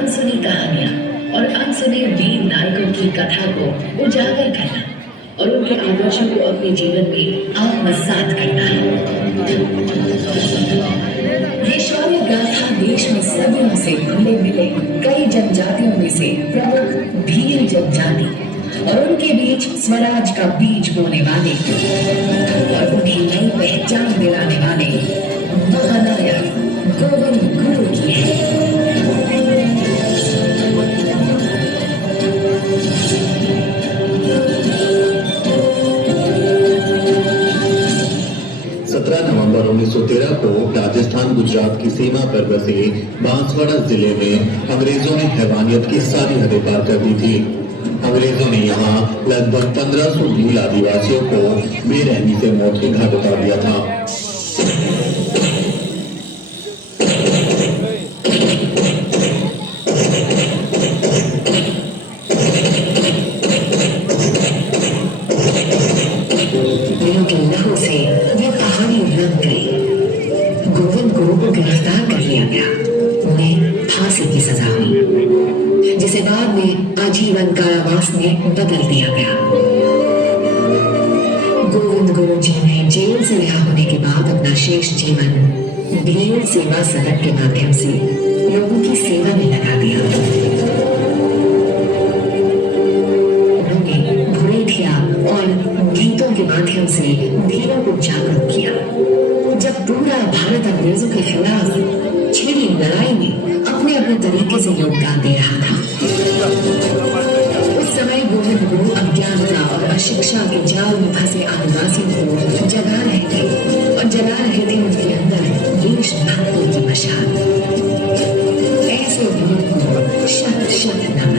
अनसुनी कहानियां और अनसुने वीर नायकों की कथा को उजागर करना और उनके आदर्शों को अपने जीवन में आत्मसात करना है। ये शौर्य गाथा देश में सदियों से घुले मिले कई जनजातियों में से प्रमुख भील जनजाति और उनके बीच स्वराज का बीज बोने वाले और उन्हें नई पहचान दिलाने वाले महानायक गोविंद गुरु की है। 1913 को राजस्थान गुजरात की सीमा पर बसे बांसवाड़ा जिले में अंग्रेजों ने हैवानियत की सारी हदें पार कर दी थी। अंग्रेजों ने यहाँ लगभग 1500 भील आदिवासियों को बेरहमी से मौत के घाट उतार दिया था। गोविंद गुरु को गिरफ्तार कर लिया गया। उन्हें फांसी की सजा हुई, जिसे बाद में आजीवन कारावास में बदल दिया गया। गोविंद गुरु जी ने जेल से रिहा होने के बाद अपना शेष जीवन भील सेवा सदन के माध्यम से लोगों की सेवा में लगा दिया। उन्होंने भुरेठिया और गीतों के माध्यम से भीलों को जागरूक किया। जब पूरा भारत अंग्रेजों के खिलाफ छिड़ी लड़ाई में अपने अपने तरीके से योगदान दे रहा था, उस समय गोविंद गुरु अज्ञानता और अशिक्षा के जाल में फंसे आदिवासियों को जगा रहे थे और जला रहे थे उनके अंदर देशभक्ति की मशाल। ऐसे वीर को शत शत नमन।